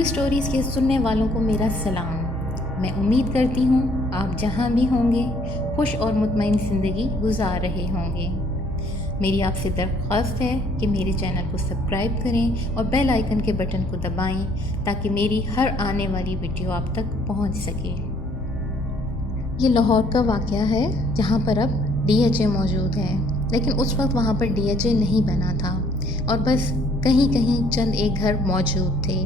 True stories کے سننے والوں کو میرا سلام۔ میں امید کرتی ہوں آپ جہاں بھی ہوں گے خوش اور مطمئن زندگی گزار رہے ہوں گے۔ میری آپ سے درخواست ہے کہ میرے چینل کو سبسکرائب کریں اور بیل آئیکن کے بٹن کو دبائیں تاکہ میری ہر آنے والی ویڈیو آپ تک پہنچ سکے۔ یہ لاہور کا واقعہ ہے جہاں پر اب DHA موجود ہے، لیکن اس وقت وہاں پر DHA نہیں بنا تھا اور بس کہیں کہیں چند ایک گھر موجود تھے۔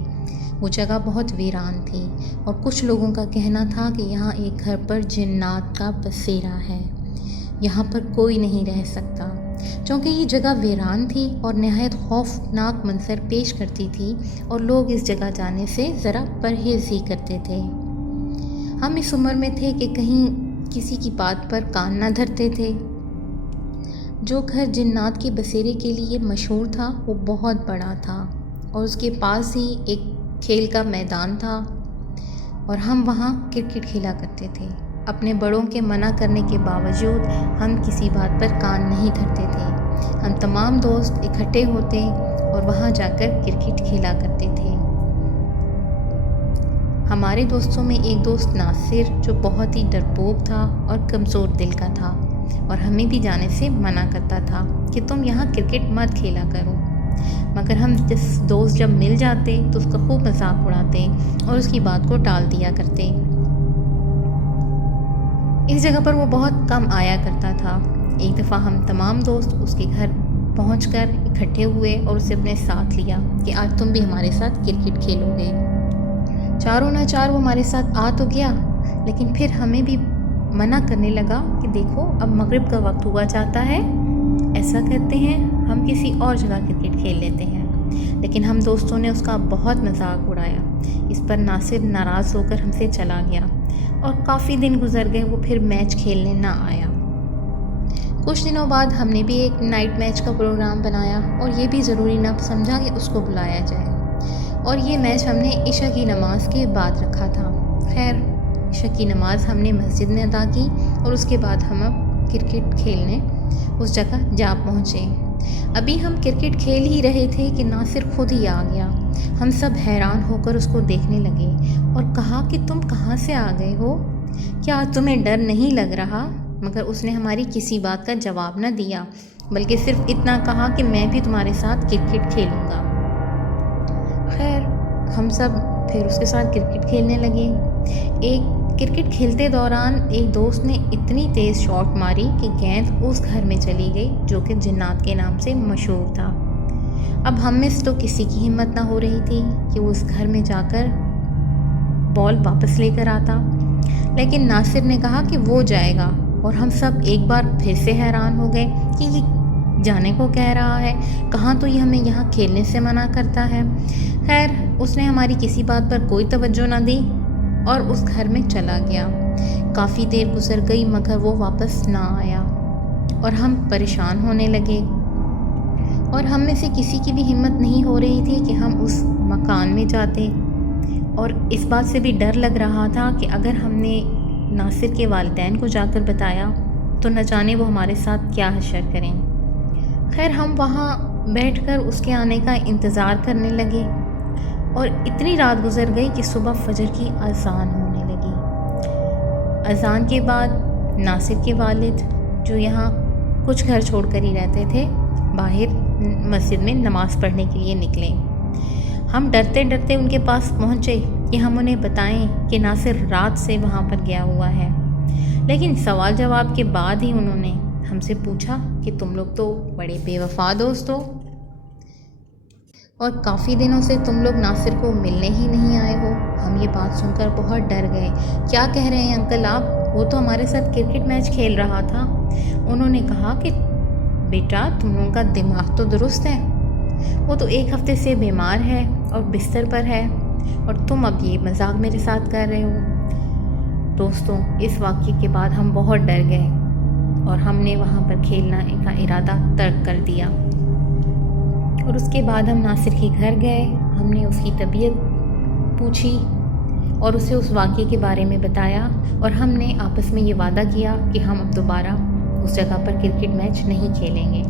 وہ جگہ بہت ویران تھی اور کچھ لوگوں کا کہنا تھا کہ یہاں ایک گھر پر جنات کا بسیرا ہے، یہاں پر کوئی نہیں رہ سکتا۔ چونکہ یہ جگہ ویران تھی اور نہایت خوفناک منظر پیش کرتی تھی اور لوگ اس جگہ جانے سے ذرا پرہیز ہی کرتے تھے۔ ہم اس عمر میں تھے کہ کہیں کسی کی بات پر کان نہ دھرتے تھے۔ جو گھر جنات کے بسیرے کے لیے مشہور تھا وہ بہت بڑا تھا اور اس کے پاس ہی ایک کھیل کا میدان تھا اور ہم وہاں کرکٹ کھیلا کرتے تھے۔ اپنے بڑوں کے منع کرنے کے باوجود ہم کسی بات پر کان نہیں دھرتے تھے۔ ہم تمام دوست اکٹھے ہوتے اور وہاں جا کر کرکٹ کھیلا کرتے تھے۔ ہمارے دوستوں میں ایک دوست ناصر جو بہت ہی ڈرپوک تھا اور کمزور دل کا تھا اور ہمیں بھی جانے سے منع کرتا تھا کہ تم یہاں کرکٹ مت کھیلا کرو، مگر ہم دوست جب مل جاتے تو اس کا خوب مذاق اڑاتے اور اس کی بات کو ٹال دیا کرتے۔ اس جگہ پر وہ بہت کم آیا کرتا تھا۔ ایک دفعہ ہم تمام دوست اس کے گھر پہنچ کر اکٹھے ہوئے اور اسے اپنے ساتھ لیا کہ آج تم بھی ہمارے ساتھ کرکٹ کھیلو گے۔ چاروں نہ چار وہ ہمارے ساتھ آ تو گیا، لیکن پھر ہمیں بھی منع کرنے لگا کہ دیکھو اب مغرب کا وقت ہوا جاتا ہے، ایسا کرتے ہیں ہم کسی اور جگہ کرکٹ کھیل لیتے ہیں۔ لیکن ہم دوستوں نے اس کا بہت مذاق اڑایا۔ اس پر ناصر ناراض ہو کر ہم سے چلا گیا اور کافی دن گزر گئے، وہ پھر میچ کھیلنے نہ آیا۔ کچھ دنوں بعد ہم نے بھی ایک نائٹ میچ کا پروگرام بنایا اور یہ بھی ضروری نہ سمجھا کہ اس کو بلایا جائے، اور یہ میچ ہم نے عشاء کی نماز کے بعد رکھا تھا۔ خیر، عشاء کی نماز ہم نے مسجد میں ادا کی اور اس کے بعد ہم اب کرکٹ کھیلنے اس جگہ جا پہنچے۔ ابھی ہم کرکٹ کھیل ہی رہے تھے کہ ناصر خود ہی آ گیا۔ ہم سب حیران ہو کر اس کو دیکھنے لگے اور کہا کہ تم کہاں سے آ گئے ہو؟ کیا تمہیں ڈر نہیں لگ رہا؟ مگر اس نے ہماری کسی بات کا جواب نہ دیا، بلکہ صرف اتنا کہا کہ میں بھی تمہارے ساتھ کرکٹ کھیلوں گا۔ خیر، ہم سب پھر اس کے ساتھ کرکٹ کھیلنے لگے۔ ایک کرکٹ کھیلتے دوران ایک دوست نے اتنی تیز شاٹ ماری کہ گیند اس گھر میں چلی گئی جو کہ جنات کے نام سے مشہور تھا۔ اب ہم میں سے تو کسی کی ہمت نہ ہو رہی تھی کہ وہ اس گھر میں جا کر بال واپس لے کر آتا، لیکن ناصر نے کہا کہ وہ جائے گا اور ہم سب ایک بار پھر سے حیران ہو گئے کہ یہ جانے کو کہہ رہا ہے، کہاں تو یہ ہمیں یہاں کھیلنے سے منع کرتا ہے۔ خیر، اس نے ہماری کسی بات پر کوئی توجہ نہ دی اور اس گھر میں چلا گیا۔ کافی دیر گزر گئی مگر وہ واپس نہ آیا اور ہم پریشان ہونے لگے اور ہم میں سے کسی کی بھی ہمت نہیں ہو رہی تھی کہ ہم اس مکان میں جاتے، اور اس بات سے بھی ڈر لگ رہا تھا کہ اگر ہم نے ناصر کے والدین کو جا کر بتایا تو نہ جانے وہ ہمارے ساتھ کیا حشر کریں۔ خیر، ہم وہاں بیٹھ کر اس کے آنے کا انتظار کرنے لگے اور اتنی رات گزر گئی کہ صبح فجر کی اذان ہونے لگی۔ اذان کے بعد ناصر کے والد جو یہاں کچھ گھر چھوڑ کر ہی رہتے تھے باہر مسجد میں نماز پڑھنے کے لیے نکلے۔ ہم ڈرتے ڈرتے ان کے پاس پہنچے کہ ہم انہیں بتائیں کہ ناصر رات سے وہاں پر گیا ہوا ہے، لیکن سوال جواب کے بعد ہی انہوں نے ہم سے پوچھا کہ تم لوگ تو بڑے بے وفا دوست ہو اور کافی دنوں سے تم لوگ ناصر کو ملنے ہی نہیں آئے ہو۔ ہم یہ بات سن کر بہت ڈر گئے۔ کیا کہہ رہے ہیں انکل آپ؟ وہ تو ہمارے ساتھ کرکٹ میچ کھیل رہا تھا۔ انہوں نے کہا کہ بیٹا تم لوگوں کا دماغ تو درست ہے، وہ تو 1 ہفتے سے بیمار ہے اور بستر پر ہے اور تم اب یہ مذاق میرے ساتھ کر رہے ہو۔ دوستوں، اس واقعے کے بعد ہم بہت ڈر گئے اور ہم نے وہاں پر کھیلنا کا ارادہ ترک کر دیا، اور اس کے بعد ہم ناصر کے گھر گئے۔ ہم نے اس کی طبیعت پوچھی اور اسے اس واقعے کے بارے میں بتایا، اور ہم نے آپس میں یہ وعدہ کیا کہ ہم اب دوبارہ اس جگہ پر کرکٹ میچ نہیں کھیلیں گے۔